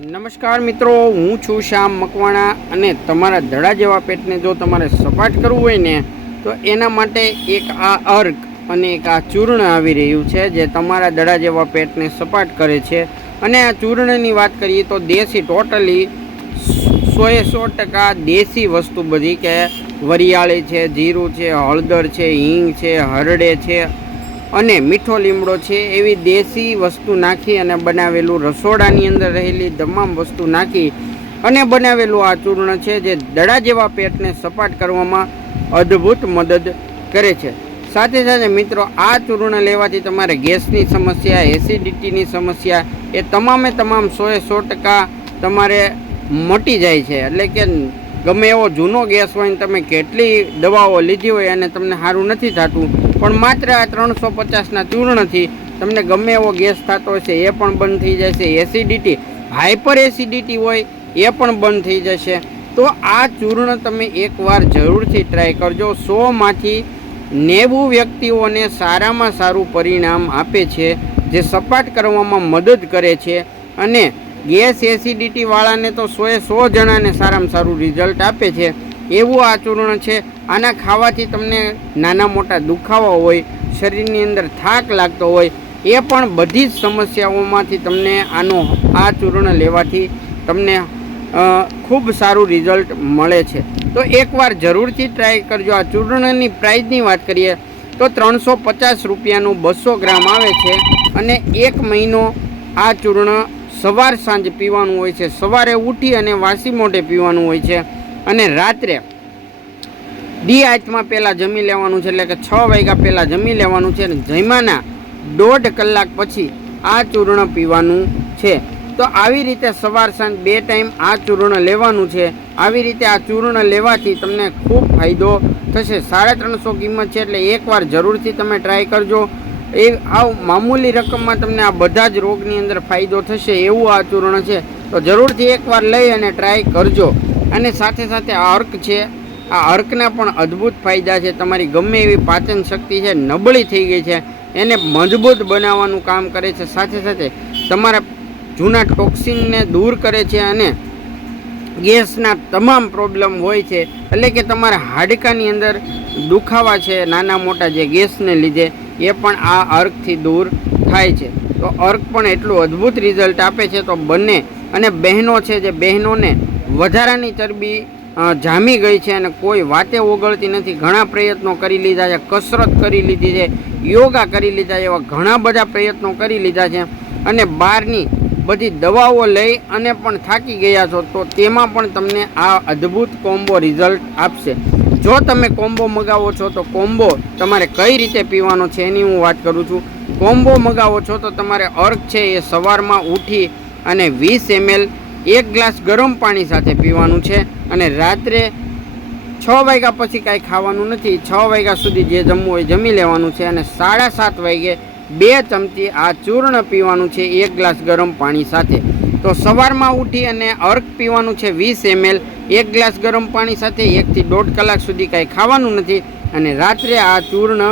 નમસ્કાર મિત્રો, હું છું શ્યામ મકવાણા અને તમારા ધડા જેવા પેટને જો તમારે સપાટ કરવું હોય ને તો એના માટે એક આ અર્ક અને એક આ ચૂર્ણ આવી રહ્યું છે જે તમારા ધડા જેવા પેટને સપાટ કરે છે. અને આ ચૂર્ણની વાત કરીએ તો દેશી, ટોટલી 100% દેશી વસ્તુ બધી, કે વરિયાળી છે, જીરું છે, હળદર છે, હિંગ છે, હરડે છે અને મીઠો લીમડો છે, એવી દેશી વસ્તુ નાખી અને બનાવેલું, રસોડાની અંદર રહેલી તમામ વસ્તુ નાખી અને બનાવેલું આ ચૂર્ણ છે જે દડા જેવા પેટને સપાટ કરવામાં અદ્ભુત મદદ કરે છે. સાથે સાથે મિત્રો, આ ચૂર્ણ લેવાથી તમારે ગેસની સમસ્યા, એસિડિટીની સમસ્યા એ તમામે તમામ 100% તમારે મટી જાય છે. એટલે કે ગમે એવો જૂનો ગેસ હોય ને તમે કેટલી દવાઓ લીધી હોય અને તમને સારું નથી થતું, પણ માત્ર આ 350ના ચૂર્ણથી તમને ગમે એવો ગેસ થતો હશે એ પણ બંધ થઈ જશે. એસિડિટી, હાઇપર એસિડિટી હોય એ પણ બંધ થઈ જશે. તો આ ચૂર્ણ તમે એકવાર જરૂરથી ટ્રાય કરજો. 100માંથી 90 વ્યક્તિઓને સારામાં સારું પરિણામ આપે છે, જે સપાટ કરવામાં મદદ કરે છે. અને ગેસ એસિડિટીવાળાને તો 100 જણાને સારામાં સારું રિઝલ્ટ આપે છે એવું આ ચૂર્ણ છે. આના ખાવાથી તમને નાના મોટા દુખાવા હોય, શરીરની અંદર થાક લાગતો હોય, એ પણ બધી જ સમસ્યાઓમાંથી તમને આ ચૂર્ણ લેવાથી તમને ખૂબ સારું રિઝલ્ટ મળે છે. તો એકવાર જરૂરથી ટ્રાય કરજો. આ ચૂર્ણની પ્રાઇસની વાત કરીએ તો 350 રૂપિયાનું 200 ગ્રામ આવે છે અને 1 મહિનો આ ચૂર્ણ સવાર સાંજ પીવાનું હોય છે. સવારે ઉઠી અને વાસી મોઢે પીવાનું હોય છે અને રાત્રે ડી-આઈથમાં પહેલાં જમી લેવાનું છે, એટલે કે 6 વાગ્યા પહેલાં જમી લેવાનું છે અને જમ્યાના 1.5 કલાક પછી આ ચૂર્ણ પીવાનું છે. તો આવી રીતે સવાર સાંજ 2 ટાઈમ આ ચૂર્ણ લેવાનું છે. આવી રીતે આ ચૂર્ણ લેવાથી તમને ખૂબ ફાયદો થશે. 350 કિંમત છે, એટલે એકવાર જરૂરથી તમે ટ્રાય કરજો. એ આવ મામૂલી રકમમાં તમને આ બધા જ રોગની અંદર ફાયદો થશે એવું આ ચૂર્ણ છે. તો જરૂરથી એકવાર લઈ અને ટ્રાય કરજો. અને સાથે સાથે આ અર્ક છે, આ અર્કના પણ અદ્ભુત ફાયદા છે. તમારી ગમે એવી પાચન શક્તિ છે, નબળી થઈ ગઈ છે, એને મજબૂત બનાવવાનું કામ કરે છે. સાથે સાથે તમારા જૂના ટોક્સિનને દૂર કરે છે અને ગેસના તમામ પ્રોબ્લેમ હોય છે, એટલે કે તમારા હાડકાની અંદર દુખાવા છે નાના મોટા જે ગેસને લીધે, એ પણ આ અર્કથી દૂર થાય છે. તો અર્ક પણ એટલું અદ્ભુત રિઝલ્ટ આપે છે. તો બંને અને બહેનો છે, જે બહેનોને વધારાની ચરબી જામી ગઈ છે અને કોઈ વાતે ઓગળતી નથી, ઘણા પ્રયત્નો કરી લીધા છે, કસરત કરી લીધી છે, યોગા કરી લીધા છે, એવા ઘણા બધા પ્રયત્નો કરી લીધા છે અને બહારની બધી દવાઓ લઈ અને પણ થાકી ગયા છો, તો તેમાં પણ તમને આ અદ્ભુત કોમ્બો રિઝલ્ટ આપશે. જો તમે કોમ્બો મગાવો છો તો કોમ્બો તમારે કઈ રીતે પીવાનો છે એની હું વાત કરું છું. કોમ્બો મગાવો છો તો તમારે અર્ક છે એ સવારમાં ઉઠી અને 20 ml 1 ગ્લાસ ગરમ પાણી સાથે પીવાનું છે અને રાત્રે 6 વાગ્યા પછી કાંઈ ખાવાનું નથી. 6 વાગ્યા સુધી જે જમવું હોય જમી લેવાનું છે અને 7:30 વાગે 2 ચમચી આ ચૂર્ણ પીવાનું છે 1 ગ્લાસ ગરમ પાણી સાથે. તો સવારમાં ઉઠી અને અર્ક પીવાનું છે 20 ml 1 ગ્લાસ ગરમ પાણી સાથે. 1 થી 1.5 કલાક સુધી કાંઈ ખાવાનું નથી અને રાત્રે આ ચૂર્ણ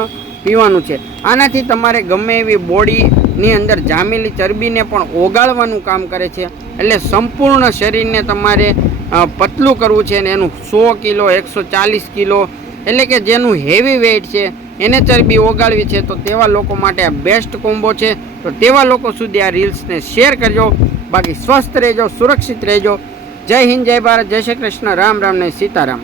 પીવાનું છે. આનાથી તમારે ગમે એવી બોડીની અંદર જામેલી ચરબીને પણ ઓગાળવાનું કામ કરે છે. એટલે સંપૂર્ણ શરીરને તમારે પતલું કરવું છે અને એનું 100 કિલો 140 કિલો, એટલે કે જેનું હેવી વેઇટ છે એને ચરબી ઓગાળવી છે, તો તેવા લોકો માટે આ બેસ્ટ કોમ્બો છે. તો તેવા લોકો સુધી આ રીલ્સને શેર કરજો. બાકી સ્વસ્થ રહેજો, સુરક્ષિત રહેજો. જય હિન્દ, જય ભારત, જય શ્રી કૃષ્ણ, રામ રામ ને સીતારામ.